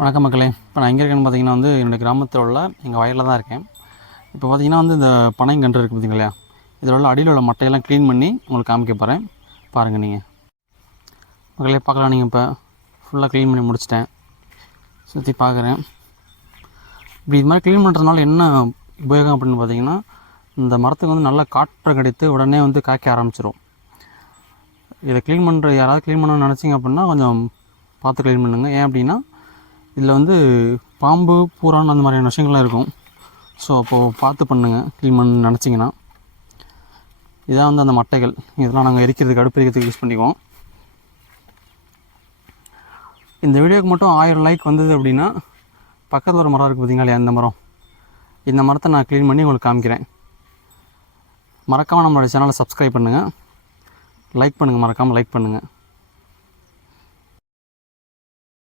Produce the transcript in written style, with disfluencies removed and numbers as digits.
வணக்கம் மக்களே. இப்போ நான் எங்கே இருக்கேன்னு பார்த்தீங்கன்னா என்னுடைய கிராமத்தில் உள்ள எங்கள் வயலில் தான் இருக்கேன். இப்போ பார்த்தீங்கன்னா இந்த பனைங்கன்று இருக்குது பார்த்தீங்களா, இதில் உள்ள அடியில் உள்ள மட்டையெல்லாம் க்ளீன் பண்ணி உங்களுக்கு காமிக்க போகிறேன். பாருங்கள் நீங்கள் மக்களே, பார்க்கலாம். நீங்கள் இப்போ ஃபுல்லாக க்ளீன் பண்ணி முடிச்சிட்டேன், சுற்றி பார்க்குறேன். இப்படி இது மாதிரி க்ளீன் பண்ணுறதுனால என்ன உபயோகம் அப்படின்னு பார்த்தீங்கன்னா, இந்த மரத்துக்கு நல்லா காற்றை கிடைத்து உடனே காய்க்க ஆரம்பிச்சிடும். இதை க்ளீன் பண்ணுற யாராவது க்ளீன் பண்ணணும்னு நினச்சிங்க அப்படின்னா கொஞ்சம் பார்த்து க்ளீன் பண்ணுங்கள். ஏன் அப்படின்னா இதில் பாம்பு, பூரான் அந்த மாதிரியான விஷயங்கள்லாம் இருக்கும். ஸோ அப்போது பார்த்து பண்ணுங்கள் க்ளீன் பண்ண நினச்சிங்கன்னா. இதான் அந்த மட்டைகள், இதெல்லாம் நாங்கள் எரிக்கிறதுக்கு, அடுப்பு எரிக்கிறதுக்கு யூஸ் பண்ணிக்குவோம். இந்த வீடியோக்கு மட்டும் 1000 லைக் வந்தது அப்படின்னா பக்கத்தில் ஒரு மரம் இருக்குது பார்த்தீங்களா, இந்த மரம், இந்த மரத்தை நான் க்ளீன் பண்ணி உங்களுக்கு காமிக்கிறேன். மறக்காமல் நம்மளுடைய சேனலை சப்ஸ்கிரைப் பண்ணுங்கள், லைக் பண்ணுங்கள், மறக்காமல் லைக் பண்ணுங்கள்.